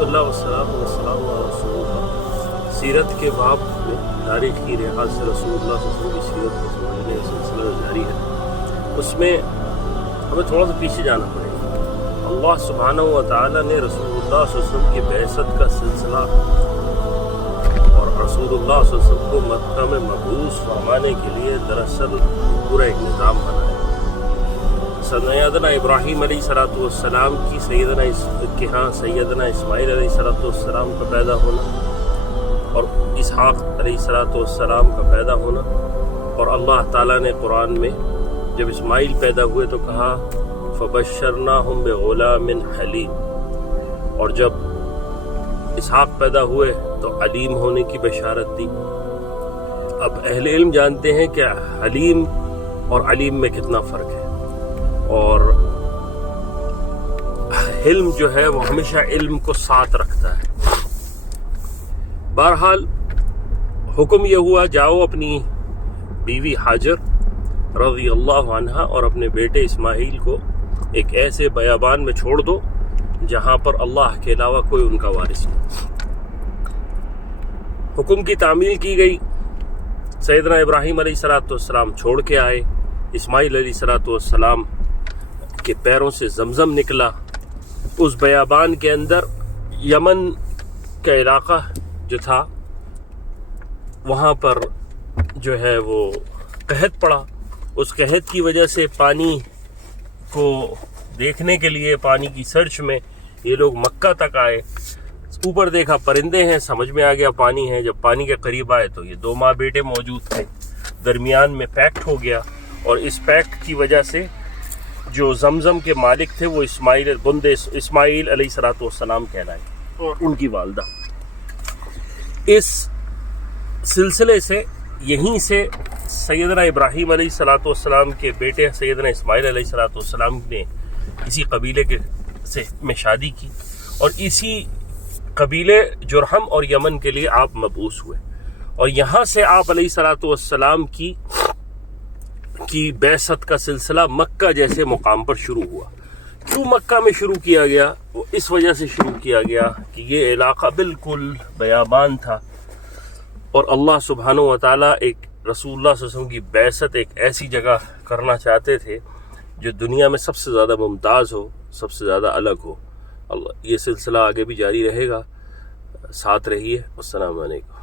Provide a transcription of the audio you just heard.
بسم اللہ والصلاۃ والسلام علی رسول اللہ۔ سیرت کے باب میں تاریخ کی لحاظ سے رسول اللہ صلی اللہ علیہ وسلم کی سیرت کو سمجھنے کا سلسلہ جاری ہے۔ اس میں ہمیں تھوڑا سا پیچھے جانا پڑے گا۔ اللہ سبحانہ و تعالیٰ نے رسول اللہ صلی اللہ علیہ وسلم کی بعثت کا سلسلہ اور رسول اللہ صلی اللہ علیہ وسلم کو مکہ میں مبعوث فرمانے کے لیے دراصل پورا ایک نظام بنایا۔ سیدنا ابراہیم علیہ السلام کی سیدنا اسماعیل علیہ السلام کا پیدا ہونا اور اسحاق علیہ السلام کا پیدا ہونا، اور اللہ تعالیٰ نے قرآن میں جب اسماعیل پیدا ہوئے تو کہا فبشرناہم بغلام حلیم، اور جب اسحاق پیدا ہوئے تو علیم ہونے کی بشارت دی۔ اب اہل علم جانتے ہیں کہ حلیم اور علیم میں کتنا فرق ہے، اور حلم جو ہے وہ ہمیشہ علم کو ساتھ رکھتا ہے۔ بہرحال حکم یہ ہوا جاؤ اپنی بیوی حاجر رضی اللہ عنہا اور اپنے بیٹے اسماعیل کو ایک ایسے بیابان میں چھوڑ دو جہاں پر اللہ کے علاوہ کوئی ان کا وارث نہیں۔ حکم کی تعمیل کی گئی۔ سیدنا ابراہیم علیہ السلام چھوڑ کے آئے، اسماعیل علیہ السلام کے پیروں سے زمزم نکلا۔ اس بیابان کے اندر یمن کا علاقہ جو تھا وہاں پر جو ہے وہ قحط پڑا۔ اس قحط کی وجہ سے پانی کو دیکھنے کے لیے، پانی کی سرچ میں یہ لوگ مکہ تک آئے۔ اوپر دیکھا پرندے ہیں، سمجھ میں آ گیا پانی ہے۔ جب پانی کے قریب آئے تو یہ دو ماں بیٹے موجود تھے، درمیان میں پیکٹ ہو گیا، اور اس پیکٹ کی وجہ سے جو زمزم کے مالک تھے وہ اسماعیل علیہ السلام کہلائے، اور ان کی والدہ۔ اس سلسلے سے یہیں سے سیدنا ابراہیم علیہ السلام کے بیٹے سیدنا اسماعیل علیہ السلام نے اسی قبیلے میں شادی کی، اور اسی قبیلے جرہم اور یمن کے لیے آپ مبعوث ہوئے، اور یہاں سے آپ علیہ السلام کی بعثت کا سلسلہ مکہ جیسے مقام پر شروع ہوا۔ کیوں مکہ میں شروع کیا گیا؟ وہ اس وجہ سے شروع کیا گیا کہ یہ علاقہ بالکل بیابان تھا، اور اللہ سبحانہ و تعالیٰ ایک رسول اللہ صلی اللہ علیہ وسلم کی بعثت ایک ایسی جگہ کرنا چاہتے تھے جو دنیا میں سب سے زیادہ ممتاز ہو، سب سے زیادہ الگ ہو۔ یہ سلسلہ آگے بھی جاری رہے گا، ساتھ رہیے۔ السلام علیکم۔